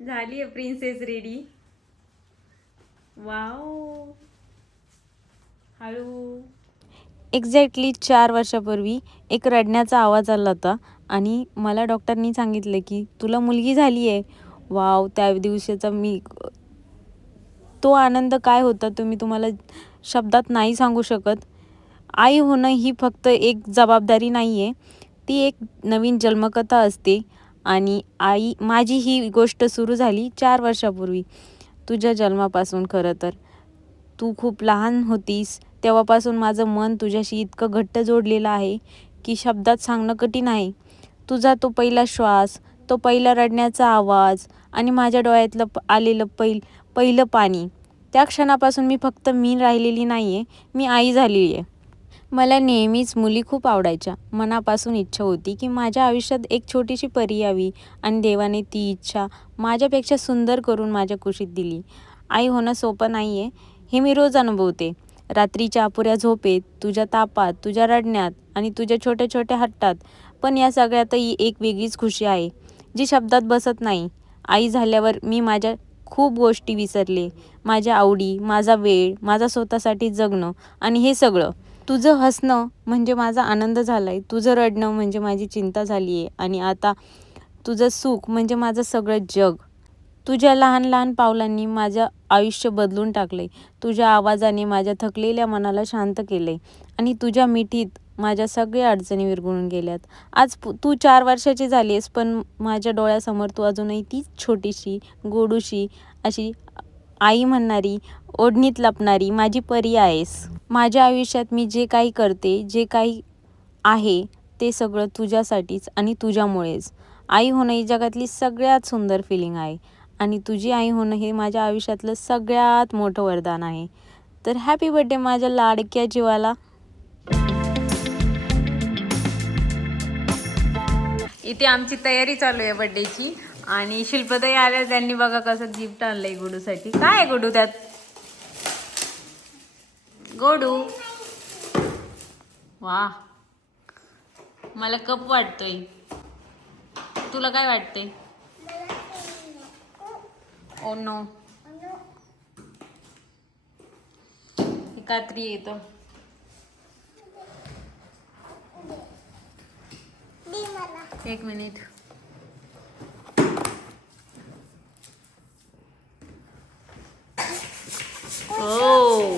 झाली आहे princess ready. Wow, हळू. एक्झॅक्टली 4 वर्षापूर्वी एक रडण्याचा आवाज आला होता आणि मला डॉक्टरनी सांगितलं की तुला मुलगी झाली आहे. वाव, त्या दिवसाचा तो आनंद काय होता तो मी तुम्हाला शब्दात नाही सांगू शकत. आई होणं ही फक्त एक जबाबदारी नाही आहे, ती एक नवीन जन्मकथा असते. आणि माझी ही गोष्ट सुरू झाली 4 वर्षापूर्वी, तुझ्या जन्मापासून. खरं तर तू खूप लहान होतीस तेव्हापासून माझं मन तुझ्याशी इतकं घट्ट जोडलेलं आहे की शब्दात सांगणं कठीण आहे. तुझा तो पहिला श्वास, तो पहिला रडण्याचा आवाज आणि माझ्या डोळ्यातलं आलेलं पहिलं पाणी, त्या क्षणापासून मी फक्त राहिलेली नाही आहे, मी आई झालेली आहे. मला नेहमीच मुली खूप आवडायच्या. मनापासून इच्छा होती की माझ्या आयुष्यात एक छोटीशी परी यावी आणि देवाने ती इच्छा माझ्यापेक्षा सुंदर करून माझ्या कुशीत दिली. आई होणं सोपं नाही आहे, हे मी रोज अनुभवते. रात्रीच्या अपुऱ्या झोपेत, तुझ्या तापात, तुझ्या रडण्यात आणि तुझ्या छोट्या छोट्या हट्टात. पण या सगळ्यातही एक वेगळीच खुशी आहे, जी शब्दात बसत नाही. आई झाल्यावर मी माझ्या खूप गोष्टी विसरले. माझ्या आवडी, माझा वेळ, माझा स्वतःसाठी जगणं आणि हे सगळं. तुझं हसणं म्हणजे माझा आनंद झालाय, तुझं रडणं म्हणजे माझी चिंता झाली आहे आणि आता तुझं सुख म्हणजे माझं सगळं जग. तुझ्या लहान लहान पावलांनी माझं आयुष्य बदलून टाकलंय. तुझ्या आवाजाने माझ्या थकलेल्या मनाला शांत केलंय आणि तुझ्या मिठीत माझ्या सगळ्या अडचणी विरघळून गेल्यात. आज तू 4 वर्षाची झाली आहेस, पण माझ्या डोळ्यासमोर तू अजूनही तीच छोटीशी, गोडूशी, अशी आई म्हणणारी, ओढणीत लपणारी माझी परी आहेस. माझ्या आयुष्यात मी जे काही करते, जे काही आहे, ते सगळं तुझ्यासाठीच आणि तुझ्यामुळेच. आई होणं ही जगातली सगळ्यात सुंदर फिलिंग आहे आणि तुझी आई होणं हे माझ्या आयुष्यातलं सगळ्यात मोठं वरदान आहे. तर हॅपी बर्थडे माझ्या लाडक्या जीवाला. इथे आमची तयारी चालू आहे बर्थडेची आणि शिल्पताई आल्या, त्यांनी बघा कसं गिफ्ट आणलंय गुडूसाठी. काय आहे गुडू त्यात? गोडू, वा, मला कप वाटतोय. तुला काय वाटते? ओ नो, ही कात्री येतं. एक मिनिट. ओ,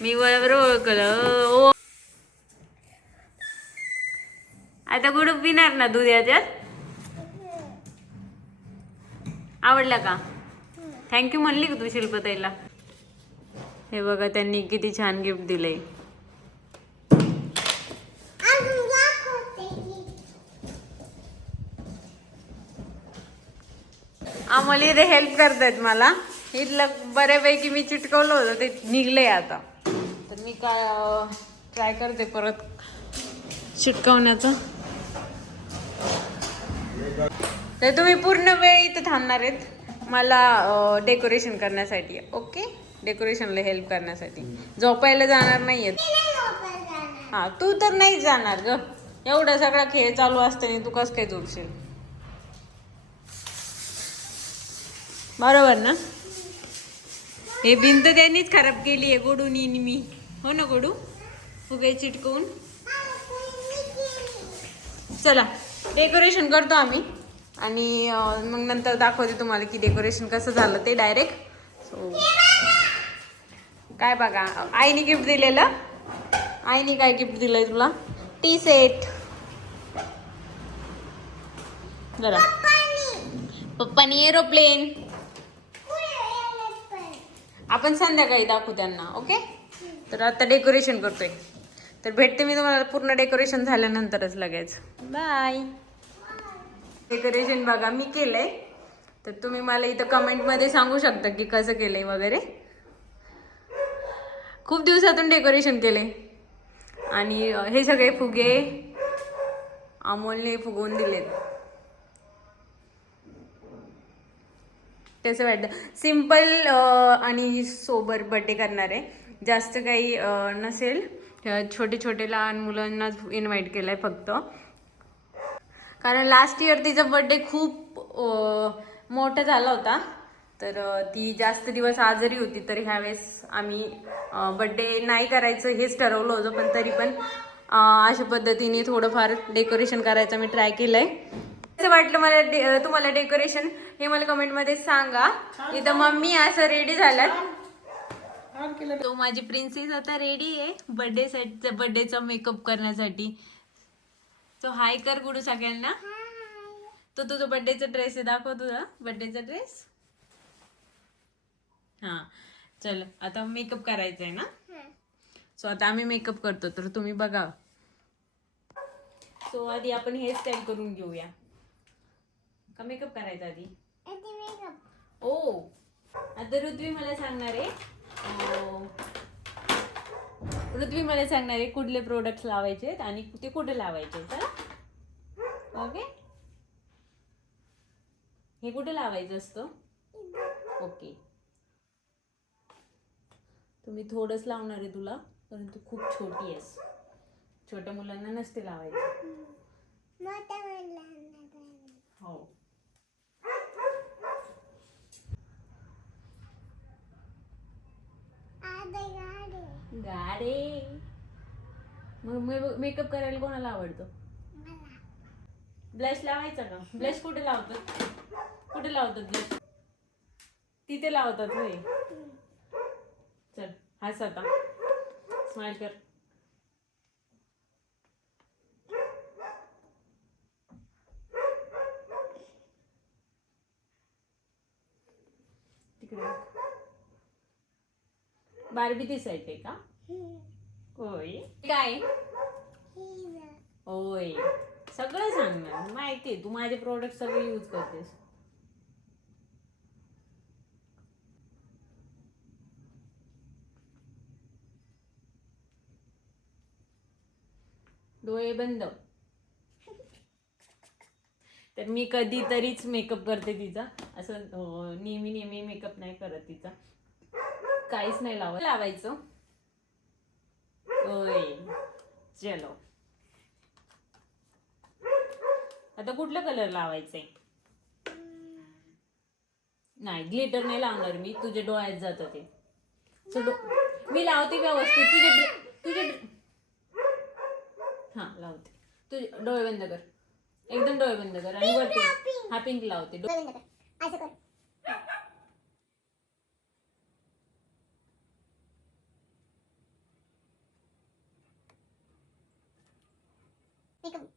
मी बरोबर ओळखलं. ओ, आता गुडू पिणार ना दूध याच्यात? आवडला का? थँक्यू म्हणली का तू शिल्पताईला? हे बघा, त्यांनी किती छान गिफ्ट दिलंय. आम्हाला इथे हेल्प करतायत मला. इथलं बऱ्यापैकी मी चिटकवलं होतं, ते निघलंय आता. तर मी काय ट्राय करते परत चिटकवण्याचं. तर तुम्ही पूर्ण वेळ इथे थांबणार आहेत मला डेकोरेशन करण्यासाठी. ओके, डेकोरेशनला हेल्प करण्यासाठी. झोपायला जाणार नाहीयेत. हा, तू तर नाही जाणार ग. एवढा सगळा खेळ चालू असताना तू कसं काय झोपशील? बरोबर ना? हे भिंत त्यांनीच खराब केली आहे, गोडूनी आणि मी. हो ना गोडू? फुगे चिटकवून. चला, डेकोरेशन करतो आम्ही आणि मग नंतर दाखवते तुम्हाला की डेकोरेशन कसं झालं ते डायरेक्ट. सो काय बघा, आईने गिफ्ट दिलेलं. आईने काय गिफ्ट दिलंय तुला? T set. जरा पप्पानी एरोप्लेन. आपण संध्याकाळी दाखवू त्यांना. ओके, तर आता डेकोरेशन करतोय. तर भेटते मी तुम्हाला पूर्ण डेकोरेशन झाल्यानंतरच लगेच. बाय. डेकोरेशन बघा मी केलंय, तर तुम्ही मला इथं कमेंटमध्ये सांगू शकता की कसं केलंय वगैरे. खूप दिवसातून डेकोरेशन केले आणि हे सगळे फुगे अमोलने फुगवून दिलेत. तसं वाटतं सिम्पल आणि सोबर बर्थडे करणार आहे. जास्त काही नसेल. छोटे छोटे लहान मुलांनाच इन्व्हाइट केलं आहे फक्त. कारण लास्ट इयर तिचा बर्थडे खूप मोठा झाला होता, तर ती जास्त दिवस आजारी होती. तर ह्यावेळेस आम्ही बड्डे नाही करायचं हेच ठरवलं होतं, पण तरी पण अशा पद्धतीने थोडंफार डेकोरेशन करायचं मी ट्राय केलंय. कसं वाटलं मला तुम्हाला डेकोरेशन हे मला कमेंटमध्ये सांगा. इथं मम्मी असं रेडी झाल्यात. तो माझी प्रिन्सेस आता रेडी आहे बर्थडेचा मेकअप करण्यासाठी. तो हाय कर गुडू सगळ्यांना. तो तुझा बर्थडेचा ड्रेस आहे, दाखव तुझा बर्थडेचा ड्रेस. हा चल आता मेकअप करायचा आहे ना. सो आता आम्ही मेकअप करतो, तर तुम्ही बघा. सो आधी आपण हेअरस्टाईल करून घेऊया का मेकअप करायचा आधी. ओ आता ऋत्वी मला सांगणार आहे कुठले प्रोडक्ट्स लावायचे आणि ते कुठे लावायचे. चला ओके. हे कुठे लावायचं असतं. ओके तुम्ही थोडंच लावणार आहे तुला, परंतु खूप छोटी आहेस. छोट्या मुलांना नसते लावायचं. हो गाडे. मग मेकअप करायला कोणाला आवडतो. ब्लश लावायचा का. ब्लश कुठे लावतात ब्लश. तिथे लावतात होय. चल हस आता, स्माइल कर. तिकडे बारबी दिसायचे का. होय काय. होय सगळं सांगणार माहितीये. तू माझे प्रोडक्ट सगळे यूज करतेस. डोळे बंद. तर मी कधीतरीच मेकअप करते तिचा, असं नेहमी मेकअप नाही करत तिचा. काहीच नाही लावायचं. ओय चलो आता कुठला कलर लावायचंय. नाही ग्लिटर नाही लावणार मी, तुझ्या डोळ्यात जातं ते. मी लावते व्यवस्थित. तुझे हा लावते. तुझे डोळे बंद कर, एकदम डोळे बंद कर आणि वरती हा पिंक लावते. डोळे बंद कर असं कर.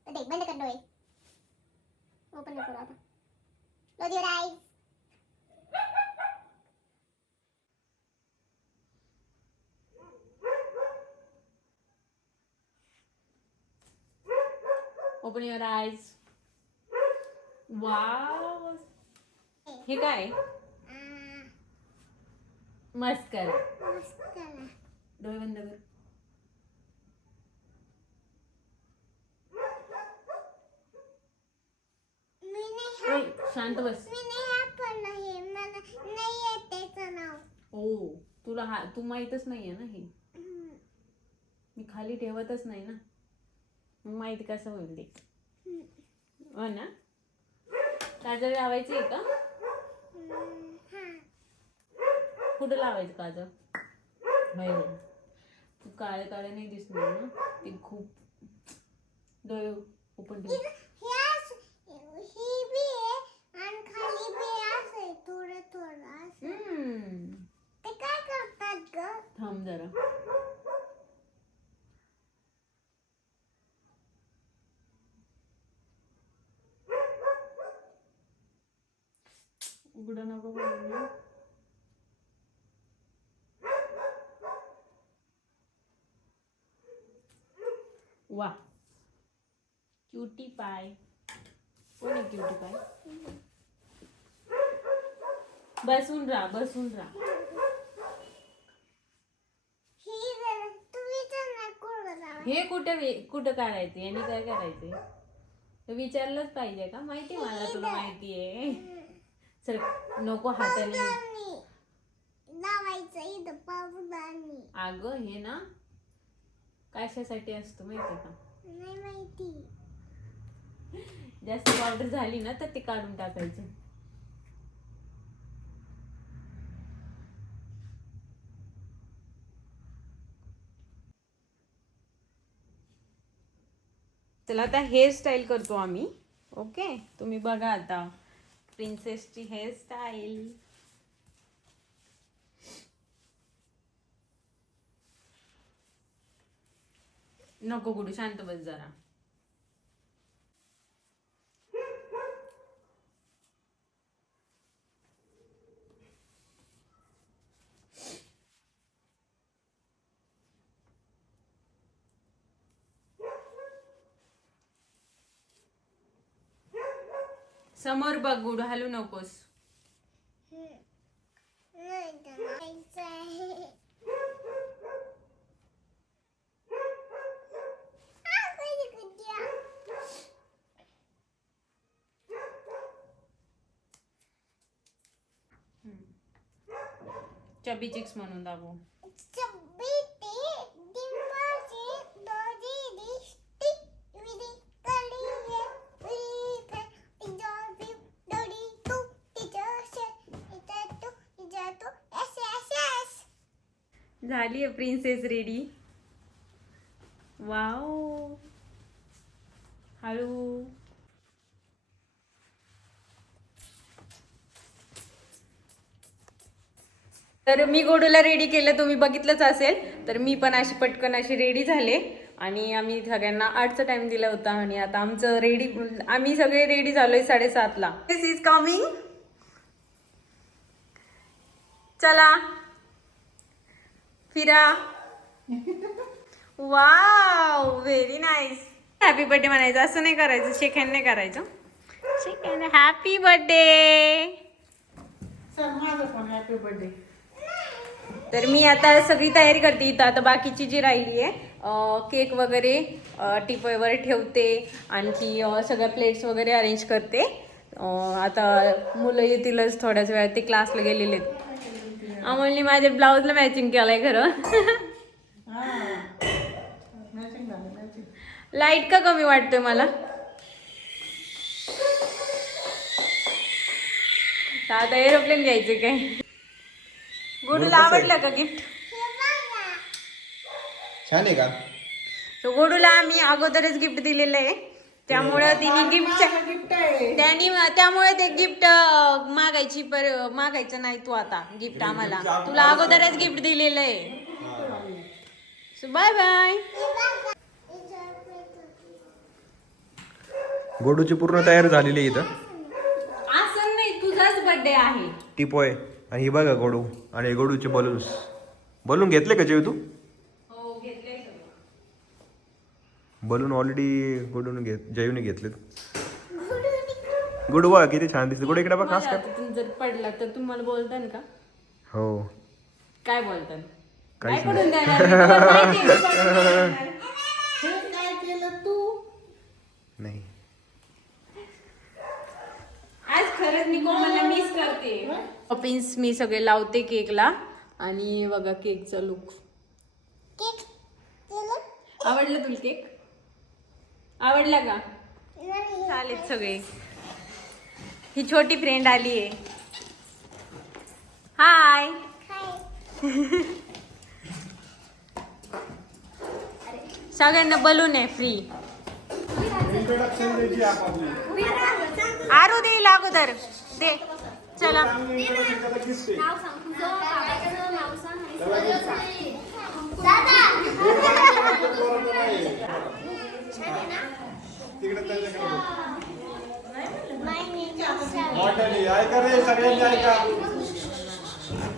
देख बंद कर डोळे. ओपन करू आता. Close your eyes. Open your eyes. Wow हे काय. मस्करा. डोळे बंद कर. शांत बस. हो तू माहीतच नाहीये ना हे. मी खाली ठेवतच नाही ना, मग माहिती कसं होईल ते. हो ना. काजळ लावायची आहे का. कुठं लावायचं काजळ. तू काळे नाही दिसणार ना. ते खूप डोळे ओपन ठेव. थांब जरा. उघड नको बोलू. वा क्यूटी पाय. कोण आहे क्यूटी पाय. बसून राहा. हे कुठं काढायचं आणि काय करायचंय विचारलंच पाहिजे का. माहिती मला तुला माहितीये. चल नको हाताने अगं हे ना कशासाठी असतं माहिती का. नाही माहिती. जास्त पावडर झाली ना तर ते काढून टाकायचं. चला आता हेअरस्टाईल करतो आम्ही. ओके, तुम्ही बघा आता प्रिन्सेसची हेअरस्टाईल. नको गुडू, शांत बस जरा. समोर बघ गुडू, हलू नकोस. चबी चिक्स म्हणून दाखव. झाली आहे प्रिन्सेस रेडी. वाव, हळू. तर मी गोडूला रेडी केलं, तुम्ही बघितलंच असेल. तर मी पण अशी पटकन अशी रेडी झाले आणि आम्ही सगळ्यांना 8चा टाइम दिला होता आणि आता आमचं रेडी, आम्ही सगळे रेडी झालोय 7:30ला. दिस इज कमिंग. चला फिरा. Wow, very nice. Happy birthday म्हणायचं, असं नाही करायचं, शेक हँड नाही करायचं. Shake hand. Happy birthday. Happy birthday. तर मी आता सगळी तयारी करते इथं. आता बाकीची जी राहिली आहे, केक वगैरे टिपॉयवर ठेवते, आणखी सगळ्या प्लेट्स वगैरे अरेंज करते. आता मुलं येतीलच थोड्याच वेळात, ते क्लासला गेलेले आहेत. अमोलने माझ्या ब्लाऊजला मॅचिंग केलंय खरं. लाईट का कमी वाटतोय मला. आता एरोप्लेन घ्यायचं काय. गोडूला आवडलं का गिफ्ट. छान आहे का. तो गोडूला आम्ही अगोदरच गिफ्ट दिलेलं आहे, त्यामुळे तिने गिफ्ट त्यामुळे ते गिफ्ट मागायचं नाही. तू आता गिफ्ट आम्हाला, तुला अगोदरच गिफ्ट दिलेलं आहे. So bye bye. गोडूची पूर्ण तयारी झालेली आहे इथं. असं नाही, तुझाच बर्थडे आहे. टिपोय आणि ही बघा गोडू आणि गोडूचे बलून घेतले का जेव तू. हो घेतले. बलून ऑलरेडी जयूने घेतले. गुडू बघा किती छान दिसते. गुडू इकडे बघ खास कर. जर पडला तर तुम्हाला बोलतान का. हो काय बोलतान. काहीच काय पडून देणार. तुम्हाला माहिती आहे मी पडून देणार. काय केलं तू. नाही. आज खरंच मी कोमलला मिस करते. टॉपिंग्स मी सगळे लावते केकला. आणि बघा केकचा लुक. आवडलं तुला केक. आवडला का. चालेल सगळे. ही छोटी फ्रेंड आली आहे. हाय. सगळ्यांना बलून आहे फ्री. आरू दे अगोदर दे. चला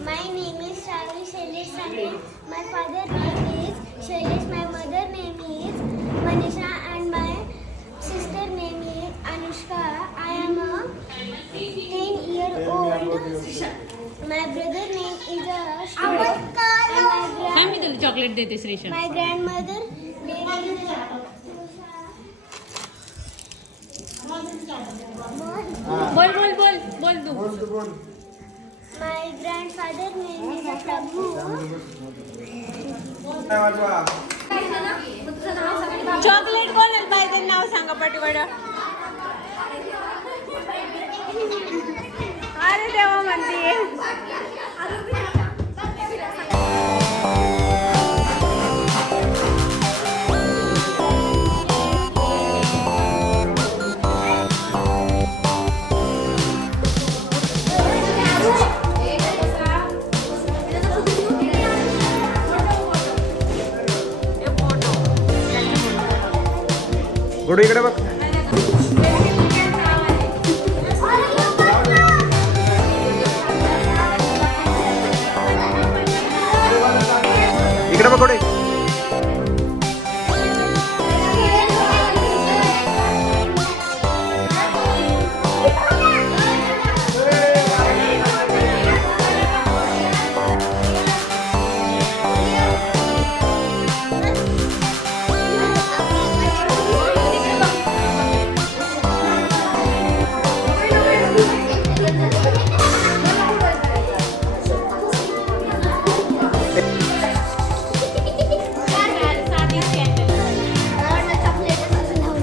My name is Shravi Shailesh Sande. My father name is Shailesh. My mother name is Manisha and my sister name is Anushka. I am a 10-year-old. My brother name is Ashwin. काय मी तुला chocolate देते श्रेषा. My grandmother name is बोल बोल बोल बोल तू. my grandfather name is Prabhu. Chocolate बोलायला पाहिजे. नाव सांगा पटवड. अरे देवा म्हणते. गोडू इकडे बघ. इकडे बघ गोडे.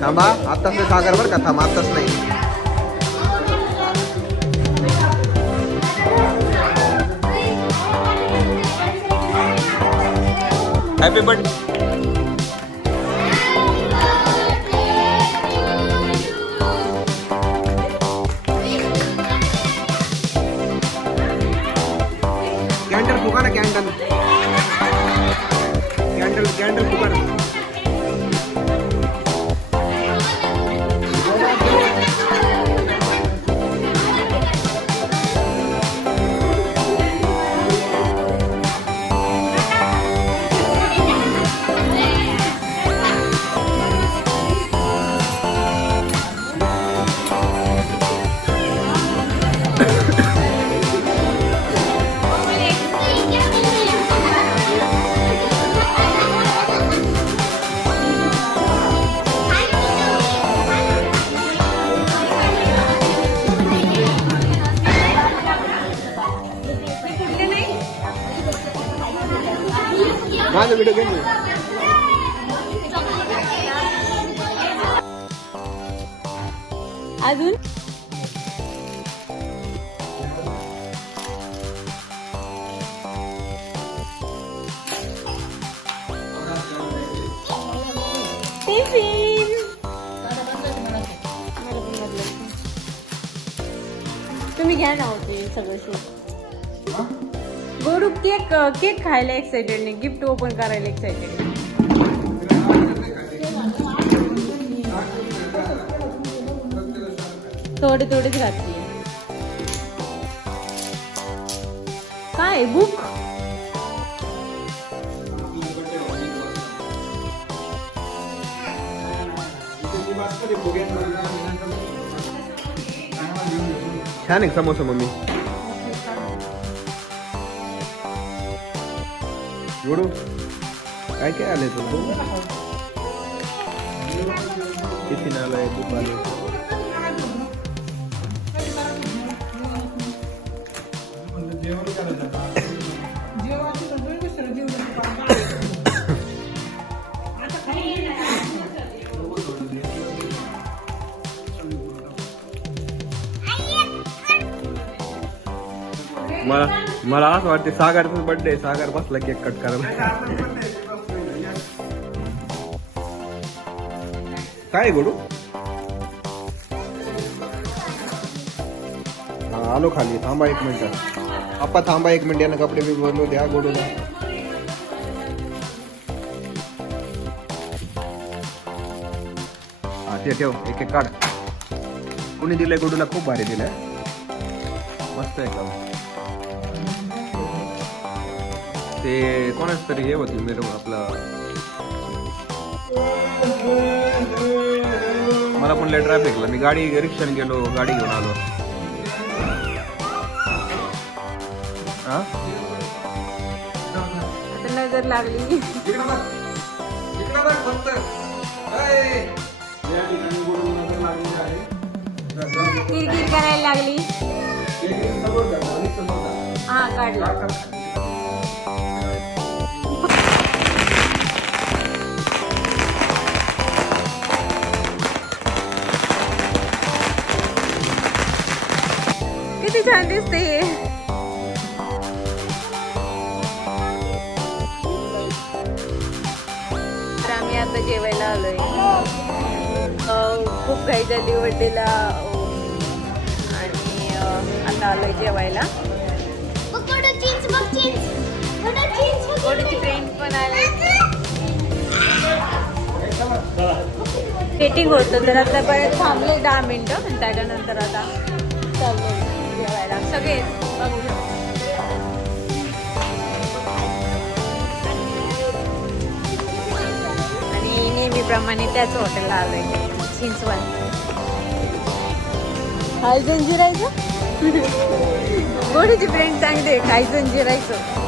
थांबा आत्ताच नाही सागर बरं का. थांबा आत्ताच नाही. Happy birthday. कॅन्डल फुका ना. कॅन्डल कॅन्डल कॅन्डल फुका ना. माझा व्हिडिओ घेऊन अजून तुम्ही घ्या ना होते सगळं शूट. गोडू केक खायला एक्साइटेड नाही, गिफ्ट ओपन करायला एक्साइटेड. थोडेच घातली. काय बुक छान आहे समोसा मम्मी. गोडू काय काय आले तू? टिफिन आलाय, बुक आले. मला असं वाटते सागरचा बर्थडे. सागर बसला केक कट करायला. काय गोडू? हा आलो खाली. थांबा एक मिनिट. अप्पा थांबा एक मिनिट. यानं कपडे बी बदलू द्या गोडूला. हा ते ठेव. एक एक काढ. कुणी दिलंय गोडूला? खूप भारी दिलंय. मस्त आहे का? ते कोणाच तरी हे होती मेरो आपला. मला पण लय ट्रॅफिकला. मी गाडी रिक्षाने गेलो, गाडी घेऊन आलो. हा आता नजर लागली. किरकिर करायला लागली. हा काढला. किती छान दिसते हे. तर आम्ही आता जेवायला आलोय. खूप घाई झाली बर्थडेला आणि आता आलोय जेवायला. गोडूची फ्रेंड पण आले. वेटिंग होतं तर आता परत थांबले 10 मिनिटं आणि त्याच्यानंतर आता चाललो जेवायला सगळे बघू शकतो. आणि नेहमीप्रमाणे त्याच हॉटेलला आलोय चिंचवण. खायचं जिरायचं गोडीची फ्रेंड सांगते खायचं जिरायचं.